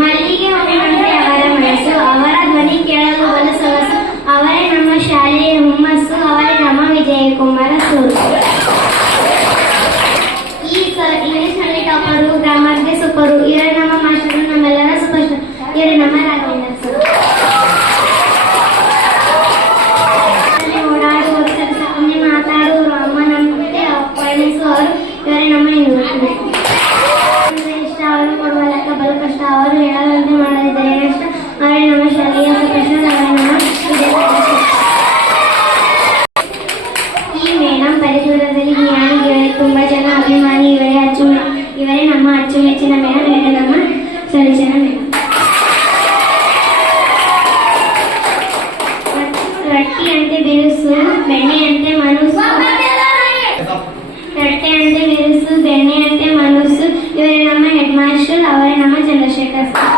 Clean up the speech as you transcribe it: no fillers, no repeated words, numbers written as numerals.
ಮಲ್ಲಿಗೆ ಹೂವಿನಂತೆ ಅವರ ಮನಸ್ಸು, ಅವರ ಧ್ವನಿ ಕೇಳಲು ಬಲು ಸೊಗಸು, ಅವರೇ ನಮ್ಮ ಶಾಲೆಯ ಹುಮ್ಮಸ್ಸು, ಅವರೇ ನಮ್ಮ ವಿಜಯ ಕುಮಾರ ಸೂರು. ಇಂಗ್ಲಿಷ್ ನಲ್ಲಿ ಟಾಪರು, ಗ್ರಾಮರ್ಗೆ ಸೂಪರು, ಇವರೇ ನಮ್ಮ ಮಾಸ್ಟರು, ನಮ್ಮೆಲ್ಲರ ಸೂಪರ್ ಸ್ಟಾರ್, ಇವರೇ ನಮ್ಮ ರಾಘವೇಂದ್ರ ಸರ್. ಓಡಾಡುವ ಸರಸಕ್ಕನೆ ಮಾತಾಡುವರು, ಅಮ್ಮನಂತೆ ಪಯಣಿಸುವವರು, ಇವರೇ ನಮ್ಮ ಯುವಕರು. ಇಷ್ಟ ಅವರು ಕೊಡುವ ಲೆಕ್ಕ ಬಲು ಕಷ್ಟ, ಅವರು ಹೇಳದಂತೆ ಮಾಡದಿದ್ದರೆ ಕಷ್ಟ, ಅವರೇ ನಮ್ಮ ಶಾಲೆಯ ಸೂಪರ್ ಸ್ಟಾರ್, ಅವರೇ ನಮ್ಮ ಈ ಮೇಡಂ ಪರಿಸರದಲ್ಲಿ ಜ್ಞಾನಿ, ಇವರೇ ತುಂಬಾ ಜನ ಅಭಿಮಾನಿ, ಇವರೇ ನಮ್ಮ ಅಚ್ಚುಮೆಚ್ಚಿನ ಮೇಡಂ, ಇವರೇ ನಮ್ಮ ಸರಿಜನ ಮೇಡಂ. ರೊಟ್ಟಿಯಂತೆ ಬಿರುಸು, ಬೆಣ್ಣೆಯಂತೆ ಮನಸ್ಸು, ರೊಟ್ಟಿಯಂತೆ ಬಿರುಸು, ಬೆಣ್ಣೆಯಂತೆ ಮನಸ್ಸು, ಇವರೇ ನಮ್ಮ ಹೆಡ್ ಮಾಸ್ಟರ್, ಅವರೇ ನಮ್ಮ ಚಂದ್ರಶೇಖರ್ ಸರ್.